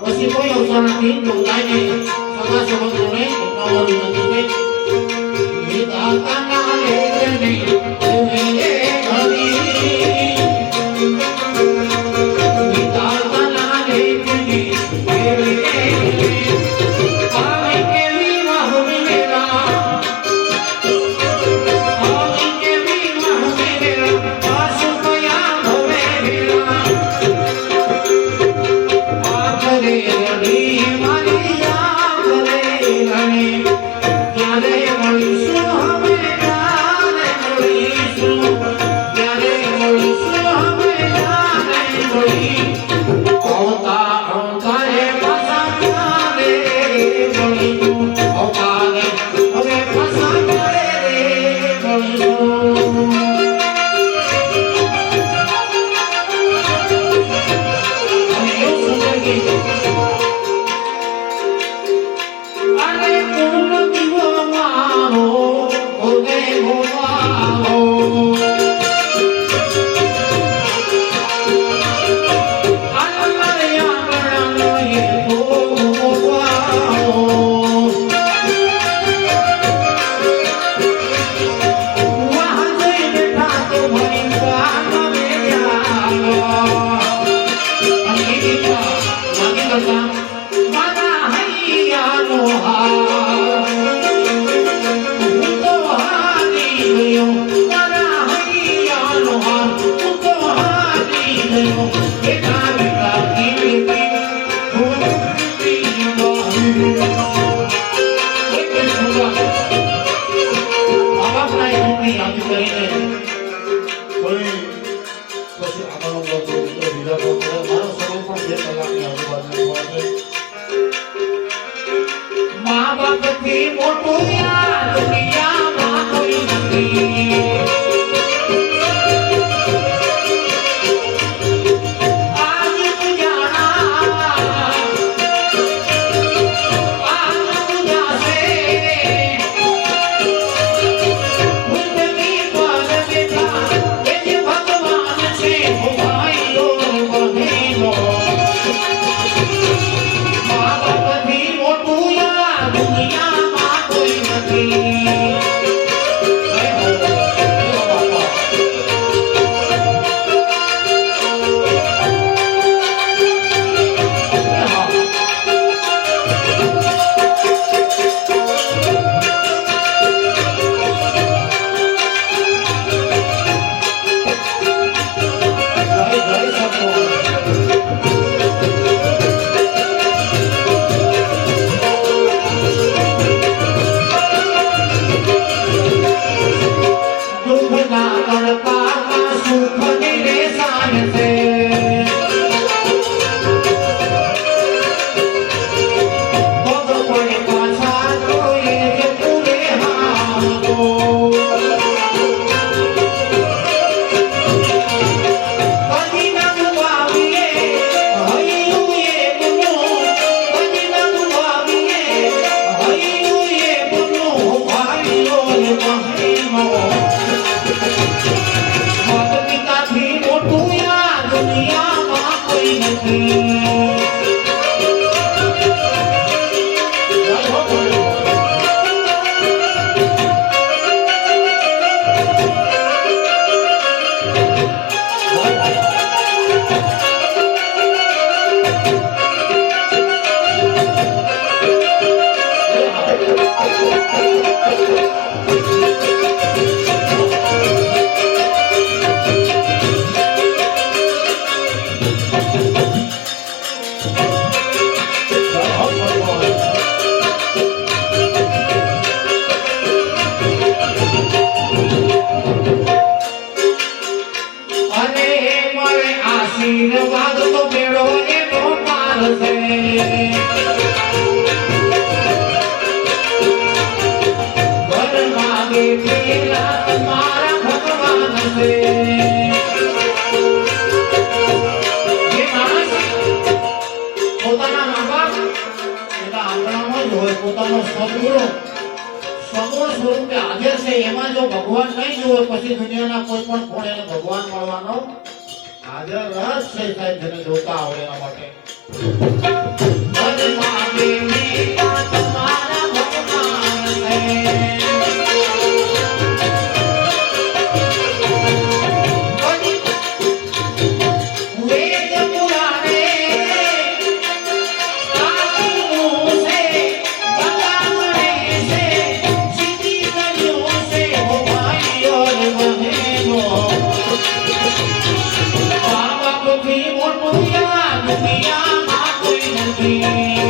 પછી કોઈ અવસર નથી તો કાંઈ નહીં સગા સંબંધોને નવરી નથી વિધાતાના લેજને લે હરી વિધાતાના લેજને આવે કેવી વાહુની મેરા આવે કેવી વાહુની મેરા આશુ કયા ભવે મેરા આખરે રડી મારી યાદ રે રણી ક્યારે મળીશું હવે ક્યારે મળીશું ક્યારે મળીશું હવે ક્યારે મળી આવતા આવતારે પાછા ક્યારે મળીશું આવતારે હવે પાછા ક્યારે મળીશું અને એવું સુંદર ગીત અરે પૂર્ણ દીવો મારો ઓગે મોવાઓ અલમરિયા ગણનો એ મોવાઓ વહાં જઈ બેઠા તો ભરી કામ મેળ્યા અને એ ગીતમાં વાગી કરતા મારા હૈયાનો હાર હું તો હારી ગયો મારા હૈયાનો હાર હું તો હારી ગયો બેટા બેટા કીર્તિ હું પીવા એક સુવા બાપના એની યાદ કરીને કોઈ પછી આગળનો બધો વિચાર કરતો મારો સમય પણ 2 કલાકની આજુબાજુ હોય મા બાપથી મોટું યાર દુનિયામાં કોઈ નથી આજ પૂજાણા આજ પૂજાશે જિંદગી પર બેઠા એ જે ભગવાન છે હો ભાઈઓ બહેનો મા બાપથી મોટું યાર દુનિયામાં કોઈ નથી દુઃખના તડકામાં સુખની રેસાન છે પગ પડે પાછા તો એ જ પૂરે હાથો કદી ના દુવાવીએ હૈયું એ બનો કદી ના દુવાવીએ હૈયું એ બનો ભાઈઓ ને બહેનો માતા પિતાથી મોટું યાર દુનિયામાં કોઈ નથી અને મળે આશીર્વાદ તો મેળો એનો પાર છે ઘર માગે પેલા તમારા ભગવાન છે. જે માણસ પોતાના મા બાપ એના આંગણામાં જ હોય, પોતાનો સદગુરુ સગુણ સ્વરૂપે હાજર છે, એમાં જો ભગવાન નહીં જોવે પછી દુનિયાના કોઈ પણ ખૂણે એને ભગવાન મળવાનો હાજર જ છે સાહેબ, જેને જોતા આવડે એના માટે. ઘર માગે પેલા તમારા ભગવાન છે. વેદ પુરાણે કાકુનું છે, બગાવણે છે, સીધી કર્યું છે, હો ભાઈઓ રે બહેનો. મા બાપથી મોટું આ દુનિયામાં કોઈ નથી.